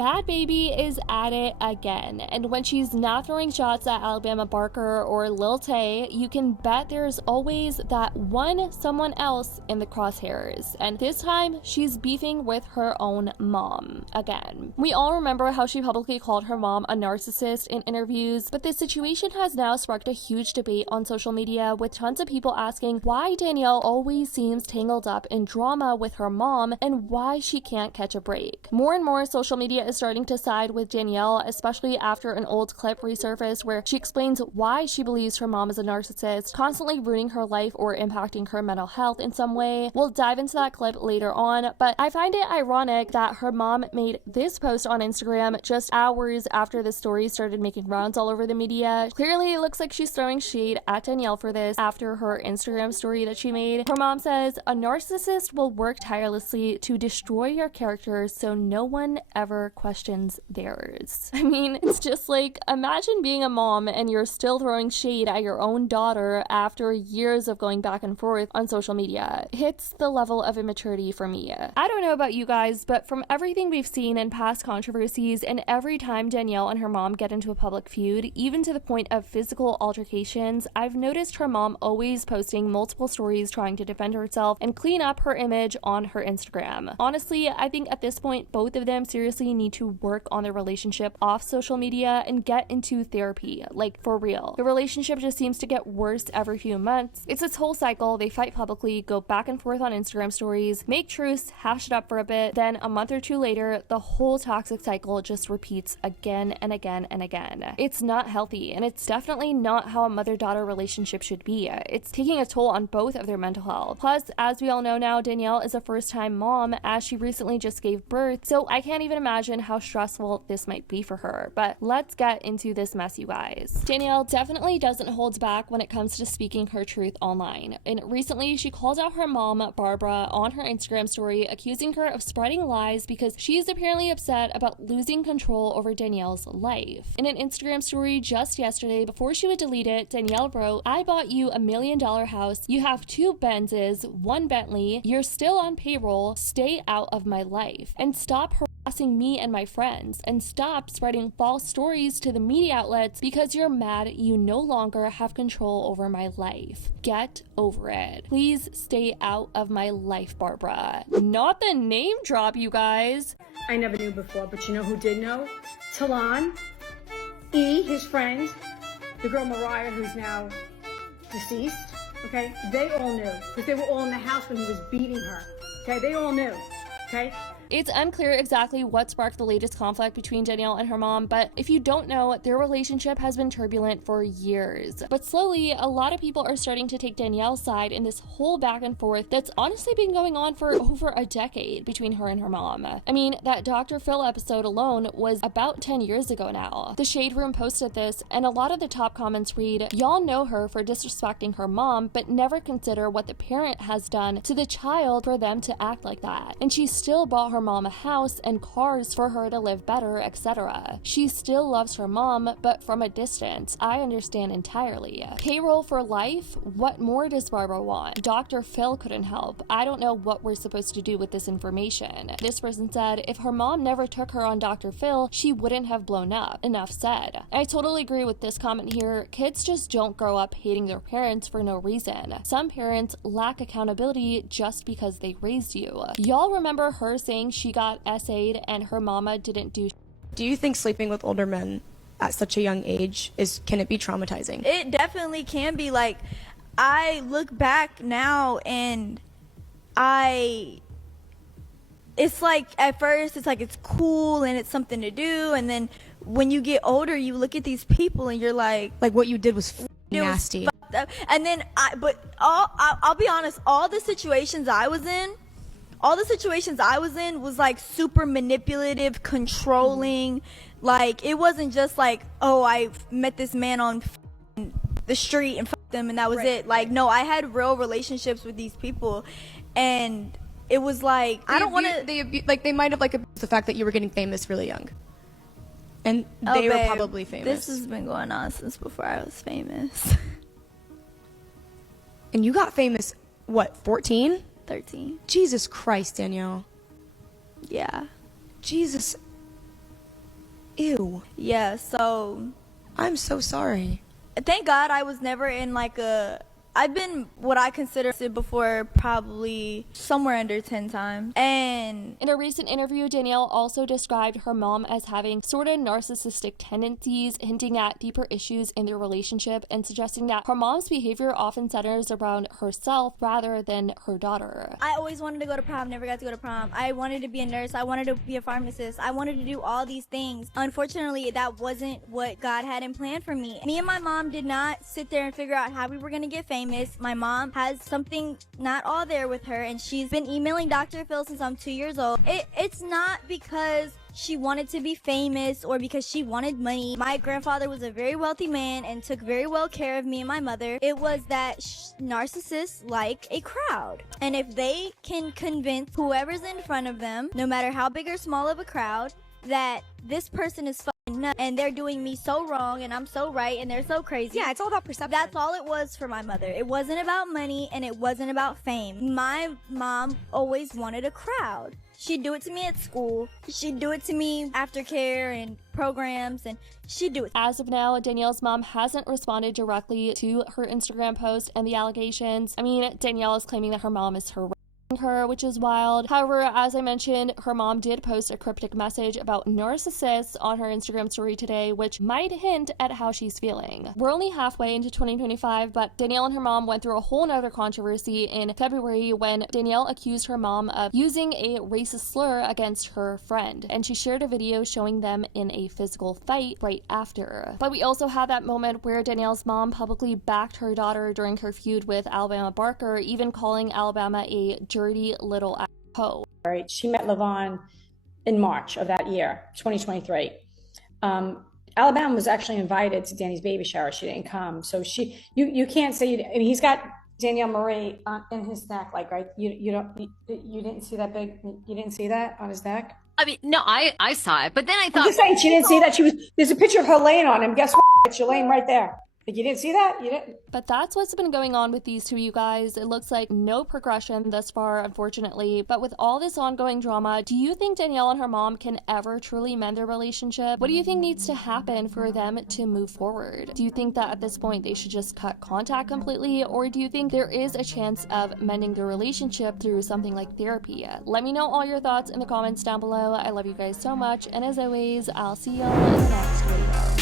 Bhad Bhabie is at it again, and when she's not throwing shots at Alabama Barker or Lil Tay, you can bet there's always that one someone else in the crosshairs, and this time she's beefing with her own mom again. We all remember how she publicly called her mom a narcissist in interviews, but this situation has now sparked a huge debate on social media, with tons of people asking why Danielle always seems tangled up in drama with her mom and why she can't catch a break. More and more social media is starting to side with Danielle, especially after an old clip resurfaced where she explains why she believes her mom is a narcissist, constantly ruining her life or impacting her mental health in some way. We'll dive into that clip later on, but I find it ironic that her mom made this post on Instagram just hours after the story started making rounds all over the media. Clearly, it looks like she's throwing shade at Danielle for this after her Instagram story that she made. Her mom says, "A narcissist will work tirelessly to destroy your character so no one ever questions theirs." I mean, it's just like, imagine being a mom and you're still throwing shade at your own daughter after years of going back and forth on social media. It hits the level of immaturity for me. I don't know about you guys, but from everything we've seen in past controversies, and every time Danielle and her mom get into a public feud, even to the point of physical altercations, I've noticed her mom always posting multiple stories trying to defend herself and clean up her image on her Instagram. Honestly, I think at this point, both of them seriously need to work on their relationship off social media and get into therapy, like for real. The relationship just seems to get worse every few months. It's this whole cycle. They fight publicly, go back and forth on Instagram stories, make truce, hash it up for a bit, then a month or two later, the whole toxic cycle just repeats again and again and again. It's not healthy, and it's definitely not how a mother-daughter relationship should be. It's taking a toll on both of their mental health. Plus, as we all know now, Danielle is a first-time mom, as she recently just gave birth, so I can't even imagine how stressful this might be for her. But let's get into this mess, you guys. Danielle definitely doesn't hold back when it comes to speaking her truth online, and recently she called out her mom, Barbara, on her Instagram story, accusing her of spreading lies because she's apparently upset about losing control over Danielle's life. In an Instagram story just yesterday, before she would delete it, Danielle wrote, "I bought you $1 million house, you have 2 Benzes, 1 Bentley, you're still on payroll, stay out of my life, and stop harassing me and my friends, and stop spreading false stories to the media outlets because you're mad you no longer have control over my life. Get over it. Please stay out of my life, Barbara." Not the name drop, you guys. I never knew before, but you know who did know? Talon, E, his friend, the girl Mariah, who's now deceased, okay? They all knew, because they were all in the house when he was beating her, okay? They all knew, okay? It's unclear exactly what sparked the latest conflict between Danielle and her mom, but if you don't know, their relationship has been turbulent for years. But slowly, a lot of people are starting to take Danielle's side in this whole back and forth that's honestly been going on for over a decade between her and her mom. I mean, that Dr. Phil episode alone was about 10 years ago now. The Shade Room posted this, and a lot of the top comments read, "Y'all know her for disrespecting her mom, but never consider what the parent has done to the child for them to act like that. And she still bought her mom a house and cars for her to live better, etc. She still loves her mom, but from a distance. I understand entirely. Payroll for life? What more does Barbara want? Dr. Phil couldn't help. I don't know what we're supposed to do with this information." This person said, "If her mom never took her on Dr. Phil, she wouldn't have blown up. Enough said." I totally agree with this comment here. Kids just don't grow up hating their parents for no reason. Some parents lack accountability just because they raised you. Y'all remember her saying she got essayed and her mama didn't do. Do you think sleeping with older men at such a young age can it be traumatizing? It definitely can be. Like, I look back now and it's like at first it's like it's cool and it's something to do, and then when you get older you look at these people and you're like what you did was nasty. And then I'll be honest, all the situations I was in was like super manipulative, controlling. Like, it wasn't just like, oh, I met this man on the street and fucked them and that was it. Like, no, I had real relationships with these people, and it was like, I don't want to. They might have abused the fact that you were getting famous really young, and they were probably famous. This has been going on since before I was famous. And you got famous, what, 14? 13. Jesus Christ, Danielle. Yeah. Jesus. Ew. Yeah, so I'm so sorry. thank God I was never in like I've been what I consider before probably somewhere under 10 times. And in a recent interview, Danielle also described her mom as having sort of narcissistic tendencies, hinting at deeper issues in their relationship and suggesting that her mom's behavior often centers around herself rather than her daughter. I always wanted to go to prom, never got to go to prom. I wanted to be a nurse, I wanted to be a pharmacist, I wanted to do all these things. Unfortunately, that wasn't what God had in plan for me. Me and my mom did not sit there and figure out how we were going to get famous. My mom has something not all there with her, and she's been emailing Dr. Phil since I'm 2 years old. It's not because she wanted to be famous or because she wanted money. My grandfather was a very wealthy man and took very well care of me and my mother. It was that narcissists like a crowd. And if they can convince whoever's in front of them, no matter how big or small of a crowd, that this person is fucking nuts and they're doing me so wrong and I'm so right and they're so crazy. Yeah, it's all about perception. That's all it was for my mother. It wasn't about money and it wasn't about fame. My mom always wanted a crowd. She'd do it to me at school. She'd do it to me after care and programs, and she'd do it. As of now, Danielle's mom hasn't responded directly to her Instagram post and the allegations. I mean, Danielle is claiming that her mom is harassing her, which is wild. However, as I mentioned, her mom did post a cryptic message about narcissists on her Instagram story today, which might hint at how she's feeling. We're only halfway into 2025, but Danielle and her mom went through a whole nother controversy in February when Danielle accused her mom of using a racist slur against her friend, and she shared a video showing them in a physical fight right after. But we also had that moment where Danielle's mom publicly backed her daughter during her feud with Alabama Barker, even calling Alabama a dirty little hoe. Right. She met Levon in March of that year, 2023. Alabama was actually invited to Danny's baby shower. She didn't come. So you can't say, I mean, he's got Danielle Marie in his neck, like, right? You didn't see that big, you didn't see that on his neck? I mean, no, I saw it, but then I thought. I'm just saying, she didn't see that. There's a picture of her laying on him. Guess what? It's your laying right there. Like, you didn't see that? You didn't? But that's what's been going on with these two, you guys. It looks like no progression thus far, unfortunately. But with all this ongoing drama, do you think Danielle and her mom can ever truly mend their relationship? What do you think needs to happen for them to move forward? Do you think that at this point they should just cut contact completely? Or do you think there is a chance of mending their relationship through something like therapy? Let me know all your thoughts in the comments down below. I love you guys so much. And as always, I'll see y'all in the next video.